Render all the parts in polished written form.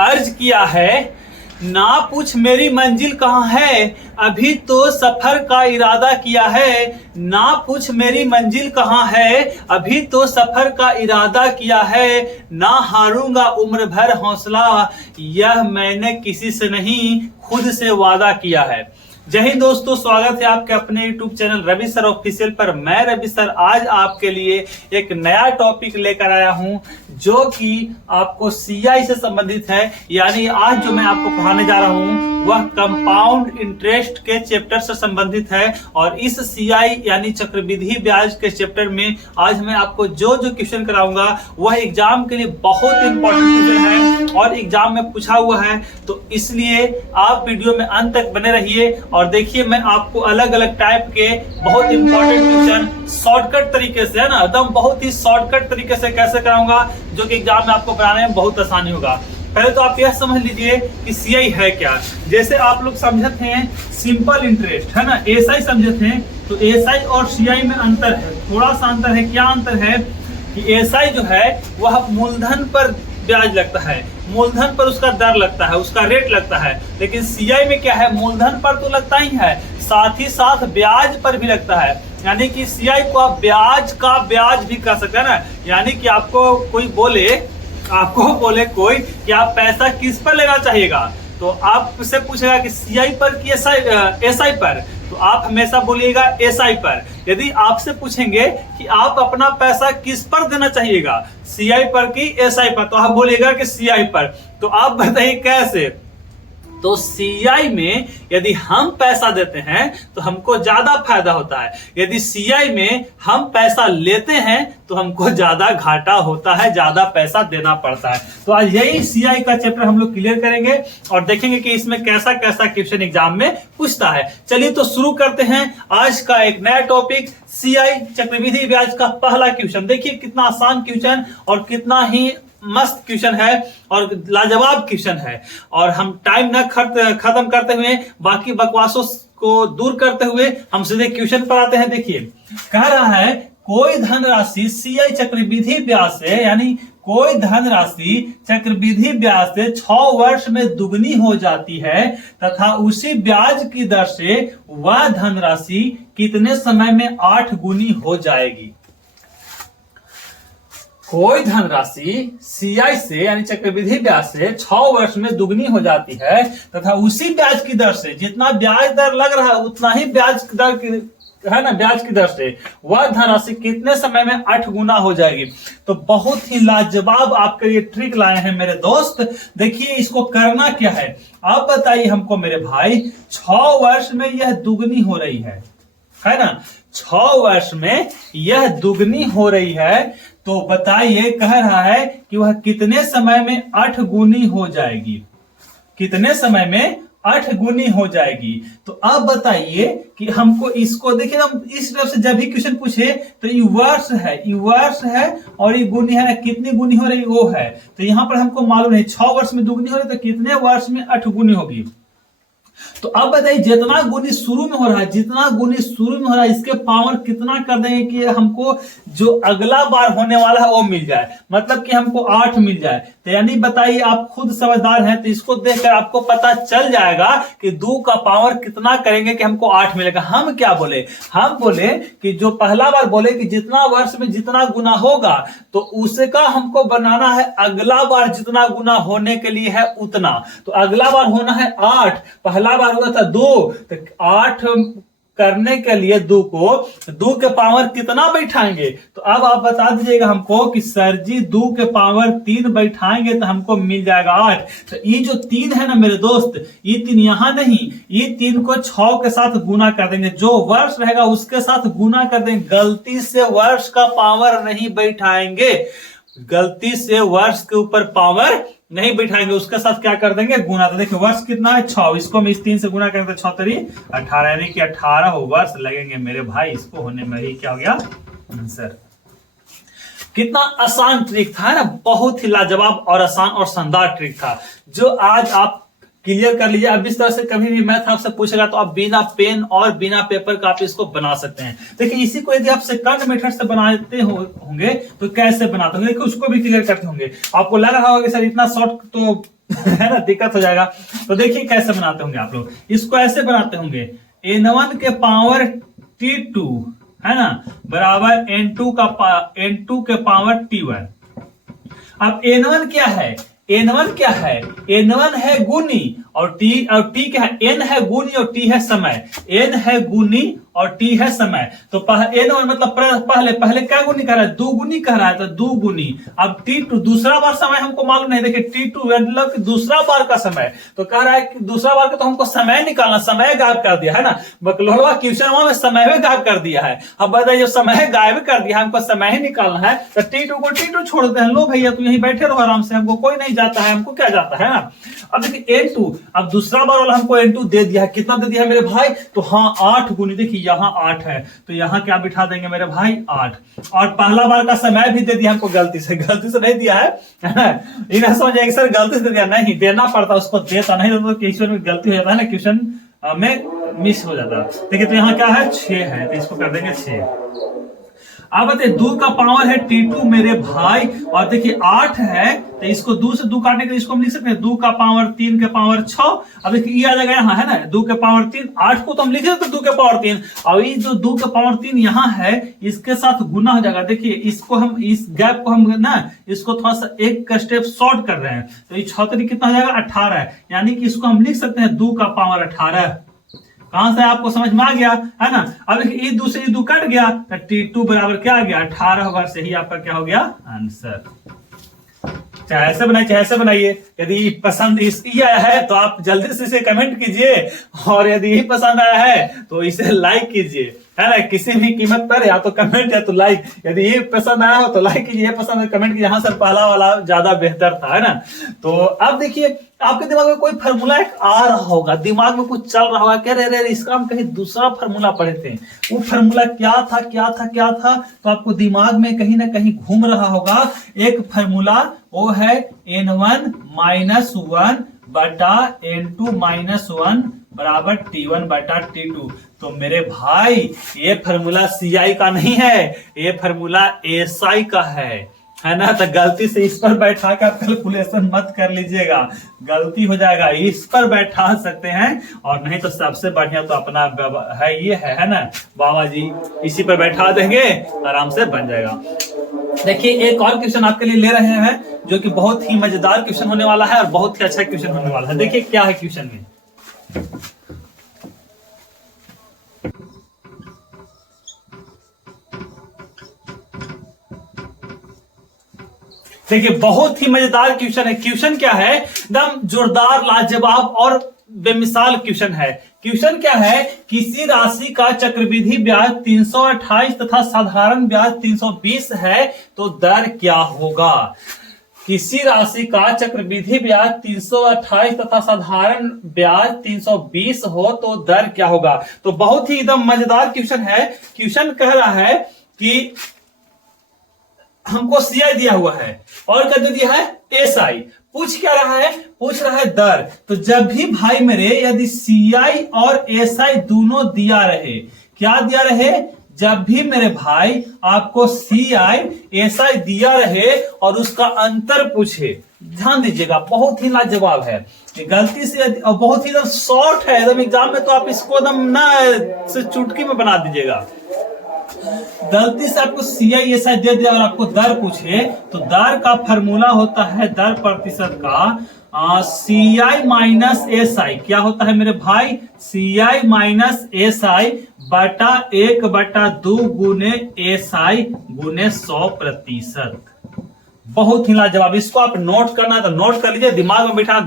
अर्ज किया है, ना पूछ मेरी मंजिल कहाँ है, अभी तो सफर का इरादा किया है। ना पूछ मेरी मंजिल कहाँ है, अभी तो सफर का इरादा किया है। ना हारूंगा उम्र भर हौसला, यह मैंने किसी से नहीं खुद से वादा किया है। जय हिंद दोस्तों, स्वागत है आपके अपने YouTube channel Ravi sir official पर। मैं रवि सर आज आपके लिए एक नया टॉपिक लेकर आया हूं जो कि आपको CI से संबंधित है। यानी आज जो मैं आपको पढ़ाने जा रहा हूं वह कंपाउंड इंटरेस्ट के चैप्टर से संबंधित है। और इस CI यानी चक्रवृद्धि ब्याज के चैप्टर में आज मैं आपको जो क्वेश्चन कराऊंगा वह एग्जाम के लिए बहुत इंपॉर्टेंट क्वेश्चन है और एग्जाम में पूछा हुआ है। तो इसलिए आप वीडियो में अंत तक बने रहिए और देखिए मैं आपको अलग अलग टाइप के बहुत इंपॉर्टेंट क्वेश्चन शॉर्टकट तरीके से, है ना, एकदम बहुत ही शॉर्टकट तरीके से कैसे कराऊंगा जो कि एग्जाम में आपको बनाने में बहुत आसानी होगा। पहले तो आप यह समझ लीजिए कि CI है क्या। जैसे आप लोग समझते हैं सिंपल इंटरेस्ट, है ना, SI समझते हैं, तो SI और CI में अंतर है, थोड़ा सा अंतर है। क्या अंतर है कि SI जो है वह मूलधन पर ब्याज लगता है, मूलधन पर उसका दर लगता है, उसका रेट लगता है। लेकिन CI में क्या है, मूलधन पर तो लगता ही है, साथ ही साथ ब्याज पर भी लगता है। यानी कि CI को आप ब्याज का ब्याज भी कर सकते हैं ना। यानी कि आपको कोई बोले कोई कि आप पैसा किस पर लेना चाहिएगा, तो आपसे पूछेगा कि CI पर कि SI पर, तो आप हमेशा बोलिएगा SI पर। यदि आपसे पूछेंगे कि आप अपना पैसा किस पर देना चाहिएगा, CI पर कि SI पर, तो आप बोलिएगा कि CI पर। तो आप बताइए कैसे। तो CI में यदि हम पैसा देते हैं तो हमको ज्यादा फायदा होता है, यदि CI में हम पैसा लेते हैं तो हमको ज्यादा घाटा होता है, ज्यादा पैसा देना पड़ता है। तो आज यही CI का चैप्टर हम लोग क्लियर करेंगे और देखेंगे कि इसमें कैसा कैसा क्वेश्चन एग्जाम में पूछता है। चलिए तो शुरू करते हैं आज का एक नया टॉपिक, CI चक्रवृद्धि ब्याज का पहला क्वेश्चन। देखिए कितना आसान क्वेश्चन और कितना ही मस्त क्वेश्चन है और लाजवाब क्वेश्चन है। और हम टाइम न खत्म करते हुए, बाकी बकवासों को दूर करते हुए हम सीधे क्वेश्चन पर आते हैं। देखिए कह रहा है कोई धनराशि CI चक्रवृद्धि ब्याज से, यानी कोई धनराशि चक्रवृद्धि ब्याज से 6 वर्ष में दुगनी हो जाती है तथा उसी ब्याज की दर से वह धनराशि कितने समय में 8 गुनी हो जाएगी। कोई धनराशि CI से यानी चक्रवृद्धि ब्याज से 6 वर्ष में दुगनी हो जाती है तथा उसी ब्याज की दर से, जितना ब्याज दर लग रहा है उतना ही ब्याज दर है ना, ब्याज की दर से वह धनराशि कितने समय में 8 गुना हो जाएगी। तो बहुत ही लाजवाब आपके लिए ट्रिक लाए हैं मेरे दोस्त। देखिए इसको करना क्या है, आप बताइए हमको मेरे भाई। 6 वर्ष में यह दुगनी हो रही है ना, 6 वर्ष में यह दुगनी हो रही है। तो बताइए, कह रहा है कि वह कितने समय में 8 गुनी हो जाएगी, कितने समय में 8 गुनी हो जाएगी। तो अब बताइए कि हमको इसको देखिए, हम इस तरफ से जब भी क्वेश्चन पूछे तो ये वर्ष है और ये गुनी है, कितनी गुनी हो रही वो है। तो यहाँ पर हमको मालूम है 6 वर्ष में दुगनी हो रही, तो कितने वर्ष में 8 गुनी होगी। तो अब बताइए जितना गुनी शुरू में हो रहा है, जितना गुनी शुरू में हो रहा है इसके पावर कितना कर देंगे कि हमको जो अगला बार होने वाला है वो मिल जाए, मतलब कि हमको 8 मिल जाए। तो यानी बताइए, आप खुद समझदार हैं तो इसको देखकर आपको पता चल जाएगा कि 2 का पावर कितना करेंगे कि हमको 8 मिलेगा। हम क्या बोले, हम बोले कि जो पहला बार बोले कि जितना वर्ष में जितना गुना होगा तो उसका हमको बनाना है अगला बार जितना गुना होने के लिए है उतना। तो अगला बार होना है 8, पहला बार हुआ था 2, तो 8 करने के लिए 2 के पावर कितना बैठाएंगे। तो अब आप बता दीजिएगा हमको कि सर जी 2 के पावर 3 बैठाएंगे तो हमको मिल जाएगा 8। तो ये जो 3 है ना मेरे दोस्त, ये 3 यहां नहीं, ये 3 को 6 के साथ गुना कर देंगे, जो वर्ष रहेगा उसके साथ गुना कर देंगे। गलती से वर्ष का पावर नहीं बैठाएंगे, गलती से वर्ष के ऊपर पावर नहीं बैठाएंगे, उसके साथ क्या कर देंगे, गुना। तो देखिए वर्ष कितना है 6, इसको हम इस 3 से गुना करेंगे तो 6 3 18, यानी कि 18 वर्ष लगेंगे मेरे भाई इसको होने में। ही क्या हो गया आंसर। कितना आसान ट्रिक था ना, बहुत ही लाजवाब और आसान और शानदार ट्रिक था जो आज आप क्लियर कर लीजिए। अब इस तरह से कभी भी मैथ आपसे पूछेगा तो आप बिना पेन और बिना पेपर का आप इसको बना सकते हैं। देखिए इसी को यदि आप सेकंड मेथड से बनाते होंगे तो कैसे बनाते होंगे, उसको भी क्लियर करते होंगे। आपको लग रहा होगा कि सर इतना शॉर्ट तो है ना, दिक्कत हो जाएगा। तो देखिए कैसे बनाते होंगे आप लोग, इसको ऐसे बनाते होंगे n1 के पावर t2 है ना बराबर n2 के पावर t1। अब n1 क्या है, n1 क्या है, n1 है गुनी और t क्या है, n है गुनी और t है समय, n है गुनी और t है समय। तो n1 मतलब पहले क्या गुनी कह रहा है, दो गुनी कह रहा है, तो दो गुनी। अब t2 दूसरा बार समय हमको मालूम नहीं, देखिए t2 मतलब दूसरा बार का समय, तो कह रहा है कि दूसरा बार का तो हमको समय निकालना, समय गायब कर दिया है ना, बकलोलवा क्वेश्चन में समय भी गायब कर दिया है। अब बताइए समय गायब कर दिया, हमको समय ही निकालना है, तो t2 को t2 छोड़ देते हैं, लो भैया तू यहीं बैठे रहो आराम से, हमको कोई नहीं जाता है, हमको क्या जाता है ना। अब देखिए n2, अब दूसरा बार वाला हमको n2 दे दिया है, कितना दे दिया है मेरे भाई, तो हाँ 8 गुनी, देखिए यहाँ 8 है, तो यहाँ क्या बिठा देंगे मेरे भाई 8। और पहला बार का समय भी दे दिया हमको, गलती से नहीं दिया है, इन्हें समझ सर गलती से दिया, नहीं देना पड़ता, उसको देता नहीं तो क्वेश्चन में गलती हो जाता है ना, क्वेश्चन में मिस हो जाता है। देखिए तो यहाँ क्या है 6 है, तो इसको कर देंगे 6। अब बताइए 2 का पावर है t2 मेरे भाई, और देखिए 8 है, तो इसको 2 से 2 काटने के लिए इसको हम लिख सकते हैं 2 का पावर 3 के पावर 6। अब देखिए ये आ जाएगा यहाँ है ना 2 के पावर 3, 8 को तो हम लिख सकते 2 के पावर 3, और ये जो 2 के पावर 3 यहाँ है इसके साथ गुना हो जाएगा। देखिए इसको हम, इस गैप को हम ना इसको थोड़ा सा एक का स्टेप शॉर्ट कर रहे हैं, तो ये 6 कितना हो जाएगा 18 है, यानी कि इसको हम लिख सकते हैं 2 का पावर 18। कहां से आपको समझ में आ गया है ना। अब देखिए दो से दो कट गया, तो t2 बराबर क्या आ गया 18 होगा, सही आपका क्या हो गया आंसर। चाहे ऐसे बनाइए चाहे ऐसे बनाइए, यदि पसंद ये आया है तो आप जल्दी से इसे कमेंट कीजिए, और यदि ये पसंद आया है तो इसे लाइक कीजिए, है ना, किसी भी कीमत पर, या तो कमेंट या तो लाइक। यदि ये पसंद आया हो तो लाइक कीजिए, पसंद है कमेंट कीजिए। यहाँ सर पहला वाला ज्यादा बेहतर था, है ना। तो अब देखिए आपके दिमाग में कोई फार्मूला एक आ रहा होगा, दिमाग में कुछ चल रहा होगा, कह रहे इसका हम कहीं दूसरा फार्मूला पढ़े थे, वो फार्मूला क्या था, तो आपको दिमाग में कहीं ना कहीं घूम रहा होगा एक फार्मूला, वो है n1 - 1 बटा n2 - 1 बराबर t1 बटा t2। तो मेरे भाई ये फार्मूला CI का नहीं है, ये फार्मूला SI का है ना। तो गलती से इस पर बैठा कर कैलकुलेशन मत कर लीजिएगा, गलती हो जाएगा। इस पर बैठा सकते हैं, और नहीं तो सबसे बढ़िया तो अपना है ये है ना बाबा जी, इसी पर बैठा देंगे आराम से बन जाएगा। देखिए एक और क्वेश्चन आपके लिए ले रहे हैं जो कि बहुत ही मजेदार क्वेश्चन होने वाला है और बहुत ही अच्छा क्वेश्चन होने वाला है। देखिए क्या है क्वेश्चन में, देखिए बहुत ही मजेदार क्वेश्चन है। क्वेश्चन क्या है, एकदम जोरदार लाजवाब और बेमिसाल क्वेश्चन है। क्वेश्चन क्या है, किसी राशि का चक्रवृद्धि ब्याज 328 तथा साधारण ब्याज 320 है, तो दर क्या होगा। किसी राशि का चक्रवृद्धि ब्याज 328 तथा साधारण ब्याज 320 हो तो दर क्या होगा। तो बहुत ही एकदम मजेदार क्वेश्चन है। क्वेश्चन कह रहा है कि हमको CI दिया हुआ है और क्या दिया है SI। पूछ क्या रहा है, पूछ रहा है दर। तो जब भी भाई मेरे यदि CI और SI दोनों दिया रहे, क्या दिया रहे, जब भी मेरे भाई आपको CI SI दिया रहे और उसका अंतर पूछे, ध्यान दीजिएगा बहुत ही लाजवाब है, गलती से और बहुत ही एकदम शॉर्ट है, एकदम एग्जाम में तो आप इसको एकदम ना से चुटकी में बना दीजिएगा। गलती से आपको CI SI दे दिया और आपको दर पूछे, तो दर का फार्मूला होता है दर प्रतिशत का CI माइनस SI। क्या होता है मेरे भाई, CI माइनस SI बटा 1/2 गुने SI गुने 100%। बहुत ही लाजवाब। इसको आप नोट करना है तो नोट कर लीजिए, दिमाग में बैठा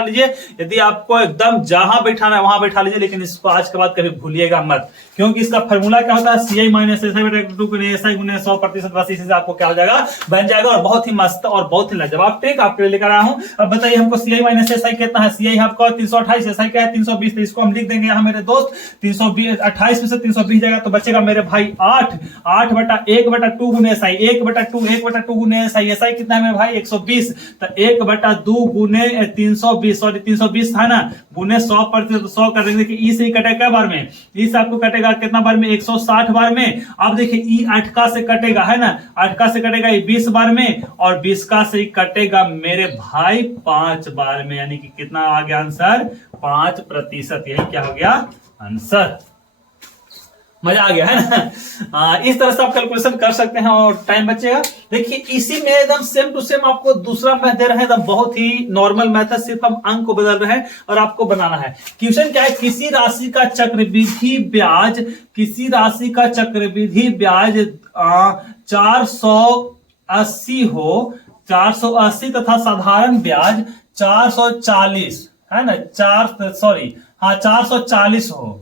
लीजिए। यदि आपको एकदम जहां बैठाना है वहां बैठा लीजिए, लेकिन इसको आज के बाद कभी भूलिएगा मत, क्योंकि इसका फार्मूला क्या होता है CI माइनस SI बटा 2 गुने SI गुने 100%। बस इसी से आपको क्या हो जाएगा, बन जाएगा। और बहुत ही मस्त और बहुत ही लाजवाब ट्रिक आपके लिए लेकर आया हूं। अब बताइए हमको CI माइनस SI कितना है। CI आपका 328, SI क्या है 320। तो इसको हम लिख देंगे यहाँ मेरे दोस्त 320, 28 में से 320 जाएगा तो बचेगा मेरे भाई 8 बटा 1/2 गुने SI, 1/2 गुने SI एसआई कितना है मेरे भाई 120, तो 1/2 गुने 320, सॉरी 320 था ना, गुने 100% तो 100 कर देंगे। ई से ही कटेगा क्या बार में, ई से आपको कटेगा कितना बार में 160 बार में। अब देखिए ई 8 का से कटेगा है ना, 8 का से कटेगा ये 20 बार में, और 20 का से ही कटेगा मेरे भाई 5 बार में, यानी कि कितना आ गया आंसर 5%। यही क्या हो गया आंसर। मजा आ गया है ना। इस तरह से आप कैलकुलेशन कर सकते हैं और टाइम बचेगा। देखिए इसी में एकदम सेम टू सेम आपको दूसरा मैथ दे रहे हैं, एकदम बहुत ही नॉर्मल मैथ है, सिर्फ हम अंक को बदल रहे हैं और आपको बनाना है। क्वेश्चन क्या है, किसी राशि का चक्रवृद्धि ब्याज, किसी राशि का चक्रवृद्धि ब्याज 480 हो, 480 तथा साधारण ब्याज 440 है ना, 440 हो,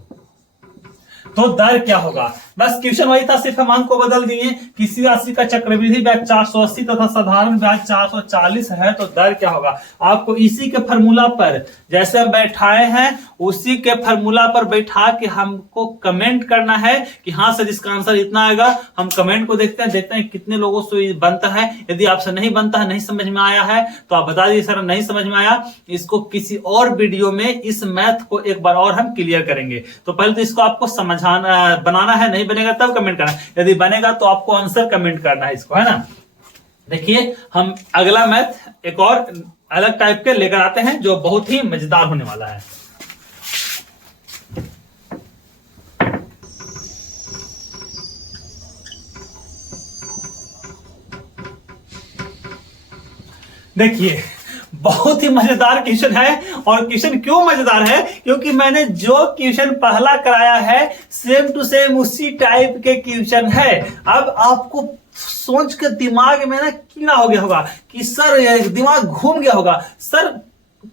तो दर क्या होगा। बस क्वेश्चन वही था, सिर्फ हम अंक को बदल दिए। किसी राशि का चक्रवृद्धि ब्याज 480 तथा साधारण ब्याज 440 है, तो दर क्या होगा। आपको इसी के फार्मूला पर जैसे हम बैठाए हैं उसी के फार्मूला पर बैठा के हमको कमेंट करना है कि हाँ सर इसका आंसर इतना आएगा। हम कमेंट को देखते हैं कितने लोगों से बनता है। यदि आपसे नहीं बनता है, नहीं समझ में आया है, तो आप बता दीजिए सर नहीं समझ में आया, इसको किसी और वीडियो में इस मैथ को एक बार और हम क्लियर करेंगे। तो पहले तो इसको आपको समझाना बनाना है, नहीं बनेगा तब कमेंट करना, यदि बनेगा तो आपको आंसर कमेंट करना है इसको, है ना। देखिए हम अगला मैथ एक और अलग टाइप के लेकर आते हैं जो बहुत ही मजेदार होने वाला है। देखिए बहुत ही मजेदार क्वेश्चन है, और क्वेश्चन क्यों मजेदार है, क्योंकि मैंने जो क्वेश्चन पहला कराया है सेम टू सेम उसी टाइप के क्वेश्चन है। अब आपको सोच के दिमाग में ना कीड़ा हो गया होगा कि सर दिमाग घूम गया होगा, सर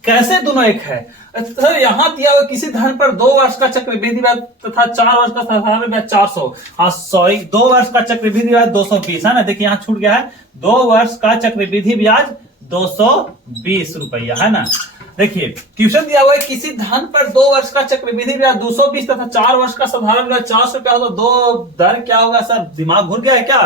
कैसे दोनों एक है। सर यहां दिया हुआ किसी धन पर 2 वर्ष का चक्रवृद्धि ब्याज तथा 4 वर्ष का साधारण ब्याज 400, हाँ सॉरी 2 वर्ष का चक्रवृद्धि ब्याज 220 है ना। देखिए यहां छूट गया है, 2 वर्ष का चक्रवृद्धि ब्याज 220 रुपया है ना। देखिए ट्यूशन दिया हुआ है किसी धन पर 2 वर्ष का चक्रवृद्धि ब्याज 220 तथा 4 वर्ष का साधारण ब्याज 400 रुपया हो, तो दो दर क्या होगा। सर दिमाग घूर गया है क्या।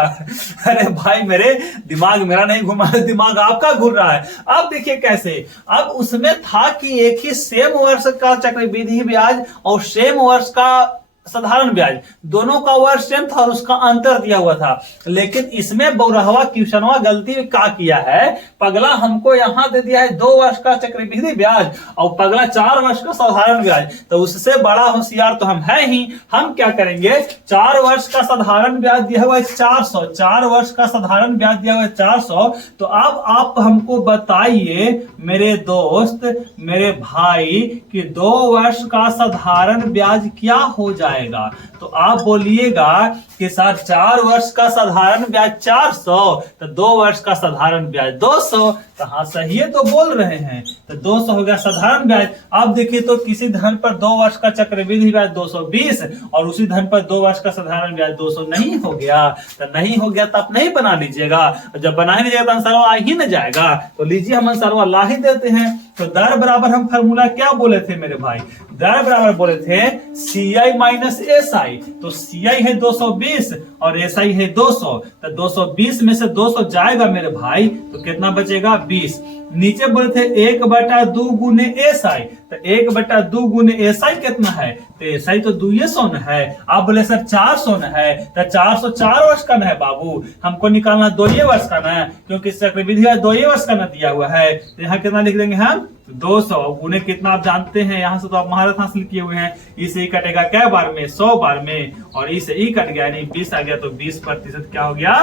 अरे भाई मेरे दिमाग मेरा नहीं घूमा, दिमाग आपका घूर रहा है। अब देखिए कैसे, अब उसमें था कि एक ही सेम वर्ष का चक्रवृद्धि ब्याज और सेम वर्ष का साधारण ब्याज, दोनों का वर्ष सेम था और उसका अंतर दिया हुआ था। लेकिन इसमें बौरहवा क्वेश्चनवा गलती क्या किया है, पगला हमको यहां दे दिया है 2 वर्ष का चक्रवृद्धि ब्याज और पगला 4 वर्ष का साधारण ब्याज, तो उससे बड़ा होशियार तो हम है ही। हम क्या करेंगे, 4 वर्ष का साधारण ब्याज दिया हुआ है 400, 4 वर्ष का साधारण ब्याज दिया हुआ है 400। तो अब आप हमको बताइए मेरे दोस्त, मेरे भाई, कि 2 वर्ष का साधारण ब्याज क्या हो जाए। तो आप बोलिएगा कि सर 4 वर्ष का साधारण ब्याज 400, तो 2 वर्ष का साधारण ब्याज 200, तो हाँ सही है तो बोल रहे हैं, तो 200 हो गया साधारण ब्याज। अब देखिए तो किसी धन पर 2 वर्ष का चक्रवृद्धि ब्याज 220 और उसी धन पर 2 वर्ष का साधारण ब्याज 200 नहीं हो गया, तो नहीं हो गया तो आप नहीं बना लीजिएगा, जब बना ही नहीं जाएगा तो आंसर आ ही नहीं जाएगा। तो लीजिए हम आंसर ला ही देते हैं। तो दर बराबर हम फार्मूला क्या बोले थे मेरे भाई, दर बराबर बोले थे CI माइनस SI। तो CI है 220 और SI है 200, तो 220 में से 200 जाएगा मेरे भाई, तो कितना बचेगा 20। नीचे बोले थे 1/2 गुने SI, तो 1/2 गुने SI कितना है, तो SI तो 200 न है। आप बोले सर 400 न है, तो 400 4 वर्ष का न है बाबू, हमको निकालना 2 वर्ष का न, क्योंकि चक्रवृद्धि 2 वर्ष का न दिया हुआ है। तो यहाँ कितना लिख देंगे हम 200 गुने कितना आप जानते हैं, यहां से तो आप महारत हासिल किए हुए हैं। इसे ही कटेगा क्या बार में, 100 बार में, और इसे ही कट गया यानी 20 आ गया, तो 20% क्या हो गया,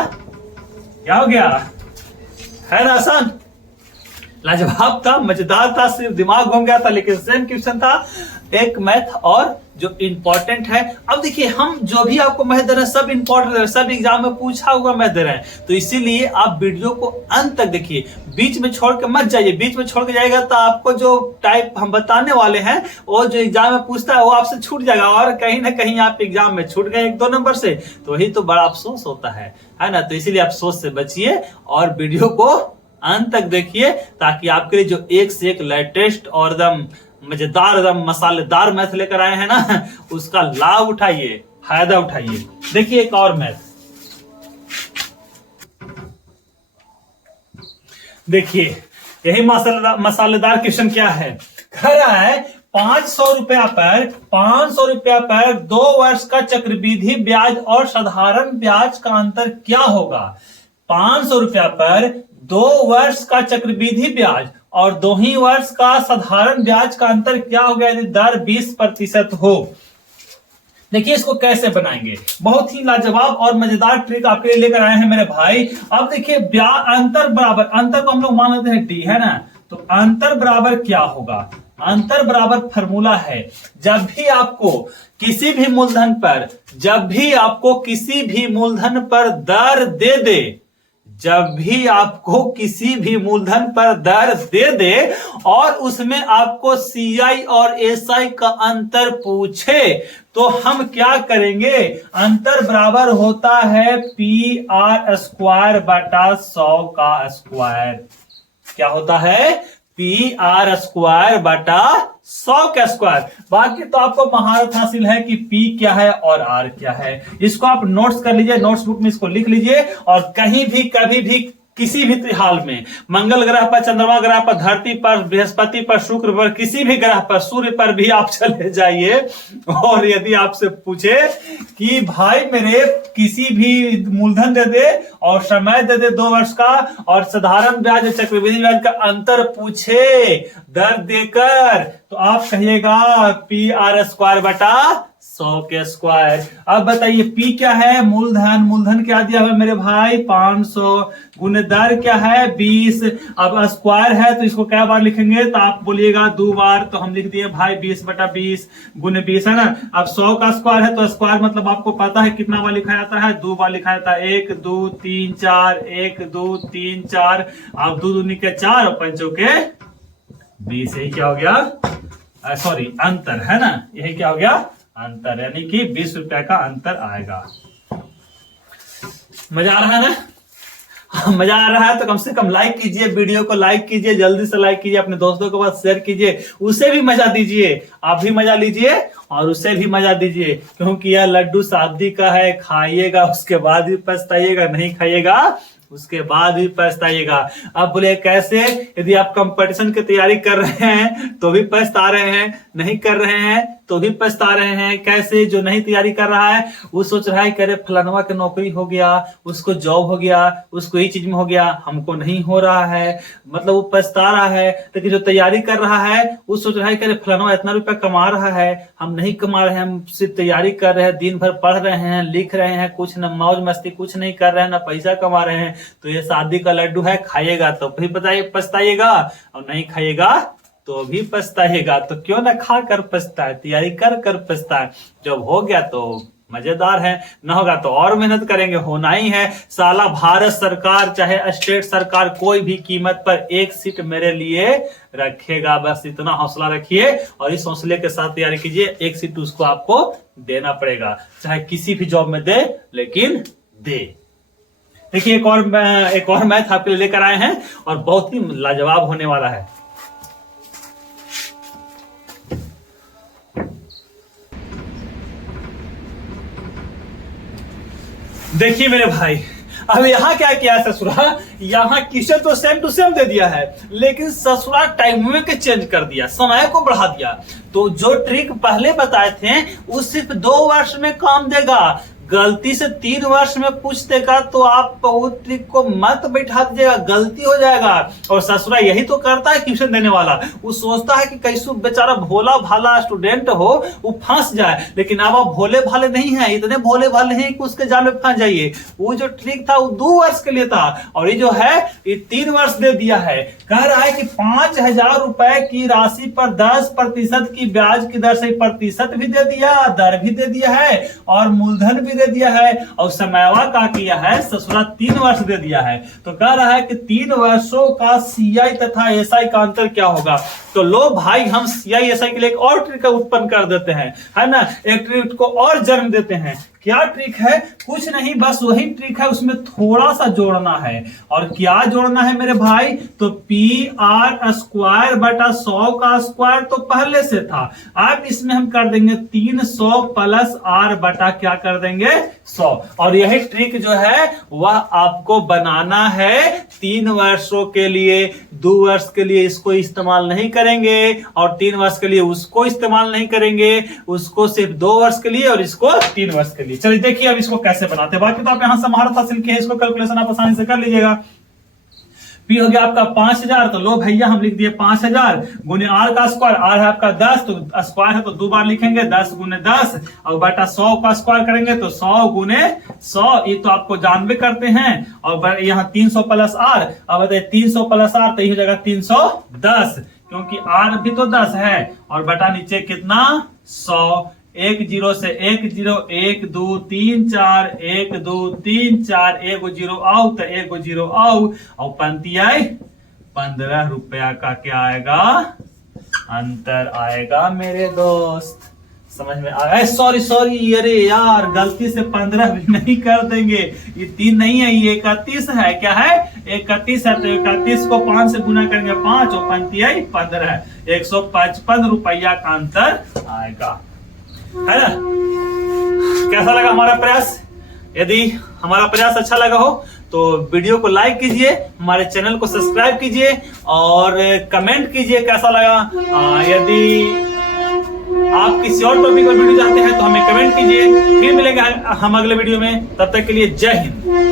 क्या हो गया, है ना आसान, लाजवाब था, मजेदार था, सिर्फ दिमाग घूम गया था, लेकिन सेम क्वेश्चन था, एक मैथ और जो इंपॉर्टेंट है। अब देखिए हम जो भी आपको मैथ दे रहे हैं सब इंपॉर्टेंट है, सब एग्जाम में पूछा हुआ मैथ दे रहे हैं, तो इसीलिए आप वीडियो को अंत तक देखिए, बीच में छोड़ के मत जाइए। बीच में छोड़ के जाएगा तो आपको जो टाइप हम बताने वाले हैं वो जो एग्जाम में पूछता है वो आपसे छूट जाएगा, और कहीं ना कहीं आप एग्जाम में छूट गए 1-2 नंबर से, तो वही तो बड़ा अफसोस होता है ना। तो इसीलिए अफसोस से बचिए और वीडियो को अंत तक देखिए, ताकि आपके लिए जो एक से एक लेटेस्ट और एकदम मजेदार, एकदम मसालेदार मैथ लेकर आए हैं ना, उसका लाभ उठाइए, फायदा उठाइए। देखिए एक और मैथ, देखिए यही मसालेदार क्वेश्चन क्या है, कह रहा है 500 रुपया पर 2 वर्ष का चक्रवृद्धि ब्याज और साधारण ब्याज का अंतर क्या होगा। 500 रुपया पर 2 वर्ष का चक्रवृद्धि ब्याज और 2 ही वर्ष का साधारण ब्याज का अंतर क्या होगा यदि दर 20% हो। देखिए इसको कैसे बनाएंगे, बहुत ही लाजवाब और मजेदार ट्रिक आपके लिए लेकर आए हैं मेरे भाई। अब देखिए अंतर बराबर, अंतर को हम लोग मान लेते हैं डी, है ना, तो अंतर बराबर क्या होगा, अंतर बराबर फॉर्मूला है जब भी आपको किसी भी मूलधन पर दर दे दे, जब भी आपको किसी भी मूलधन पर दर दे दे और उसमें आपको CI और SI का अंतर पूछे तो हम क्या करेंगे, अंतर बराबर होता है PR² बटा 100 का स्क्वायर। क्या होता है, PR² बटा 100 का स्क्वायर। बाकी तो आपको महारत हासिल है कि P क्या है और R क्या है। इसको आप नोट्स कर लीजिए, नोट्स बुक में इसको लिख लीजिए और कहीं भी कभी भी किसी भी हाल में मंगल ग्रह पर, चंद्रमा ग्रह पर, धरती पर, बृहस्पति पर, शुक्र पर, किसी भी ग्रह पर, सूर्य पर भी आप चले जाइए और यदि आपसे पूछे कि भाई मेरे किसी भी मूलधन दे दे और समय दे दे 2 वर्ष का और साधारण ब्याज चक्रवृद्धि ब्याज का अंतर पूछे दर देकर, तो आप कहिएगा PR² बटा 100 के स्क्वायर। अब बताइए P क्या है, मूलधन क्या दिया हुआ मेरे भाई 500 गुने दर क्या है 20। अब स्क्वायर है तो इसको क्या बार लिखेंगे, तो आप बोलिएगा 2 बार, तो हम लिख दिए भाई 20 बटा 20 गुने 20, है ना। अब 100 का स्क्वायर है तो स्क्वायर मतलब आपको पता है कितना बार लिखा जाता है, 2 बार लिखा जाता है, 1 2 3 4, 1 2 3 4, अब 2 दूनी के 4 और 5 के 20, यही क्या हो गया, सॉरी अंतर, है ना, यही क्या हो गया अंतर, यानी कि 20 रुपए का अंतर आएगा। मजा आ रहा है ना, मजा आ रहा है तो कम से कम लाइक कीजिए, वीडियो को लाइक कीजिए, जल्दी से लाइक कीजिए, अपने दोस्तों के पास शेयर कीजिए, उसे भी मजा दीजिए, आप भी मजा लीजिए और उसे भी मजा दीजिए, क्योंकि यह लड्डू शादी का है, खाइएगा उसके बाद भी पछताइएगा, नहीं खाइएगा उसके बाद भी पछताइएगा। अब बोले कैसे, यदि आप कंपटीशन की तैयारी कर रहे हैं तो भी पछता रहे हैं, नहीं कर रहे हैं तो भी पछता रहे हैं। कैसे, जो नहीं तैयारी कर रहा है वो सोच रहा है कि अरे फलानवा की नौकरी हो गया, उसको जॉब हो गया, उसको ये चीज में हो गया, हमको नहीं हो रहा है, मतलब वो पछता रहा है। लेकिन जो तैयारी कर रहा है वो सोच रहा है कि अरे फलानवा इतना रुपया कमा रहा है, हम नहीं कमा रहे हैं, हम सिर्फ तैयारी कर रहे हैं, दिन भर पढ़ रहे हैं, लिख रहे हैं, कुछ न मौज मस्ती कुछ नहीं कर रहे हैं, ना पैसा कमा रहे हैं। तो ये शादी का लड्डू है, खाइएगा तो भी पछताइएगा और नहीं खाइएगा तो भी पछताइएगा। तो क्यों ना खा कर पछताए, तैयारी कर कर पछताए। जब हो गया तो मजेदार है, ना होगा तो और मेहनत करेंगे, होना ही है। साला भारत सरकार चाहे स्टेट सरकार कोई भी कीमत पर 1 सीट मेरे लिए रखेगा, बस इतना हौसला रखिए और इस हौसले के साथ तैयारी कीजिए। 1 सीट उसको आपको देना पड़ेगा, चाहे किसी भी जॉब में दे, लेकिन दे। देखिए एक और मैथ आपके लिए लेकर आए हैं और बहुत ही लाजवाब होने वाला है। देखिए मेरे भाई, अब यहाँ क्या किया है ससुरा, यहाँ क्वेश्चन तो सेम टू सेम दे दिया है, लेकिन ससुरा टाइम में के चेंज कर दिया, समय को बढ़ा दिया। तो जो ट्रिक पहले बताए थे वो सिर्फ 2 वर्ष में काम देगा, गलती से 3 वर्ष में पूछ देगा तो आप वो ट्रिक को मत बैठा दीजिएगा, गलती हो जाएगा। और ससुरा यही तो करता है क्वेश्चन देने वाला, वो सोचता है कि कैसे बेचारा भोला भाला स्टूडेंट हो वो फंस जाए, लेकिन अब आप भोले भाले नहीं है, इतने भोले भाले हैं कि उसके जाल में फंस जाइए। वो जो ट्रिक था वो 2 वर्ष के लिए था और ये जो है ये 3 वर्ष दे दिया है। कह रहा है कि 5000 रुपए की राशि पर 10% की ब्याज की दर से प्रतिशत भी दे दिया, दर भी दे दिया है और मूलधन भी दे दिया है और समयवा का किया है ससुरा 3 वर्ष दे दिया है। तो कह रहा है कि 3 वर्षों का CI तथा SI का अंतर क्या होगा। तो लो भाई हम CI SI के लिए एक और ट्रिक उत्पन्न कर देते हैं, है ना, एक ट्रिक को और जन्म देते हैं। क्या ट्रिक है? कुछ नहीं, बस वही ट्रिक है, उसमें थोड़ा सा जोड़ना है। और क्या जोड़ना है मेरे भाई? तो पी आर स्क्वायर बटा 100 का स्क्वायर तो पहले से था, अब इसमें हम कर देंगे 300 प्लस आर बटा क्या कर देंगे 100। और यही ट्रिक जो है वह आपको बनाना है 3 वर्षों के लिए। 2 वर्ष के लिए इसको इस्तेमाल नहीं करेंगे और 3 वर्ष के लिए उसको इस्तेमाल नहीं करेंगे, उसको सिर्फ 2 वर्ष के लिए और इसको 3 वर्ष के लिए। चलिए देखिए अब इसको कैसे बनाते हैं। बाकी तो आप यहां से महारत हासिल की है, इसको कैलकुलेशन आप आसानी से कर लीजिएगा। पी हो गया आपका 5000, तो लो भैया हम लिख दिए 5000 गुने आर का स्क्वायर, आर है आपका 10, तो स्क्वायर है तो 2 बार लिखेंगे 10 गुने 10 और बटा 100 का स्क्वायर करेंगे तो 100 गुने 100, ये तो आपको जानबे करते हैं। और यहाँ 300 प्लस आर, अब बताइए 300 प्लस आर तो ये हो जाएगा 310, क्योंकि आर भी तो 10 है, और बटा नीचे कितना 100। 1 0 से 1 0, 1 2 3 4, 1 2 3 4, 1 0 आओ तो 1 0 आओ, और पंक्ति आई 15 रुपया का क्या आएगा अंतर आएगा मेरे दोस्त। समझ में आ गया? सॉरी, अरे यार गलती से 15 भी नहीं कर देंगे, ये 3 नहीं है, ये 31 है। क्या है? 31 है, तो 31 को 5 से गुना करेंगे 5 और पंक्ति आई 15, 155 रुपया का अंतर आएगा, है ना? कैसा लगा हमारा प्रयास? यदि हमारा प्रयास अच्छा लगा हो तो वीडियो को लाइक कीजिए, हमारे चैनल को सब्सक्राइब कीजिए और कमेंट कीजिए कैसा लगा। यदि आप किसी और टॉपिक पर वीडियो चाहते हैं तो हमें कमेंट कीजिए। फिर मिलेगा हम अगले वीडियो में, तब तक के लिए जय हिंद।